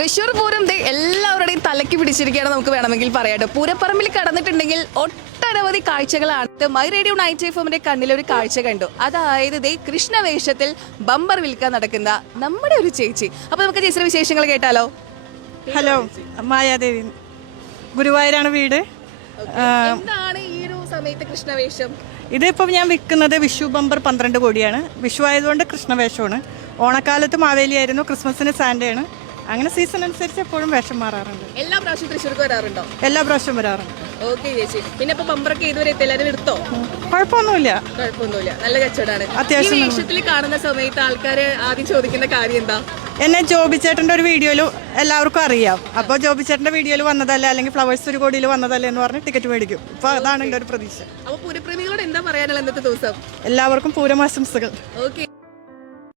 തൃശ്ശൂർ പൂരം എല്ലാവരുടെയും തലയ്ക്ക് പിടിച്ചിരിക്കുകയാണ് നമുക്ക് വേണമെങ്കിൽ പറയാട്ടോ. പൂരപ്പറമ്പിൽ കടന്നിട്ടുണ്ടെങ്കിൽ ഒട്ടനവധി കാഴ്ചകളാണ്. മൈ റേഡിയോ നൈറ്റ് എഫ് കണ്ണിൽ ഒരു കാഴ്ച കണ്ടു. അതായത് ദേ കൃഷ്ണവേഷത്തിൽ ബമ്പർ വിൽക്കാൻ നടക്കുന്ന നമ്മുടെ ഒരു ചേച്ചി. അപ്പൊ നമുക്ക് ചേച്ചിയുടെ വിശേഷങ്ങൾ കേട്ടാലോ? ഹലോ മായാദേവി. ഗുരുവായൂരാണ് വീട്. എന്താണ് ഈ ഒരു സമയത്ത് കൃഷ്ണവേഷം ഇതിപ്പം ഞാൻ വിൽക്കുന്നത് വിഷു ബമ്പർ പന്ത്രണ്ട് കോടിയാണ്. വിഷു ആയതുകൊണ്ട് കൃഷ്ണവേഷമാണ് ഓണക്കാലത്ത് മാവേലിയായിരുന്നു ക്രിസ്മസിന് സാൻഡയാണ് അങ്ങനെ സീസൺ അനുസരിച്ച് എപ്പോഴും വേഷം മാറാറുണ്ട്. എല്ലാ പ്രാവശ്യം തൃശ്ശൂർക്ക് വരാറുണ്ടോ? എല്ലാ പ്രാവശ്യം വരാറുണ്ട്. ഓക്കെ ചേച്ചി. പിന്നെ ഇപ്പൊ ബമ്പറൊക്കെ ഇതുവരെ എത്തി എല്ലാവരും എടുത്തോ? കുഴപ്പമൊന്നുമില്ല. കുഴപ്പമൊന്നുമില്ല. നല്ല കച്ചവടമാണ്. അത്യാവശ്യം ഈ വേഷത്തിൽ കാണുന്ന സമയത്ത് ആൾക്കാര് ആദ്യം ചോദിക്കുന്ന കാര്യം എന്താ? എന്നെ ജോബി ചേട്ടന്റെ ഒരു വീഡിയോയിൽ എല്ലാവർക്കും അറിയാം. അപ്പോൾ ജോബി ചേട്ടന്റെ വീഡിയോയിൽ വന്നതല്ലേ അല്ലെങ്കിൽ ഫ്ലവേഴ്സ് ഒരു കോടിയിൽ വന്നതല്ലേ എന്ന് പറഞ്ഞ് ടിക്കറ്റ് മേടിക്കും. അപ്പോൾ അതാണ് എന്റെ ഒരു പ്രതീക്ഷ. അപ്പൊ പൂരപ്രേമികളോട് എന്താ പറയാനുള്ള ഇന്നത്തെ ദിവസം? എല്ലാവർക്കും പൂരമാശംസകൾ ഓക്കെ.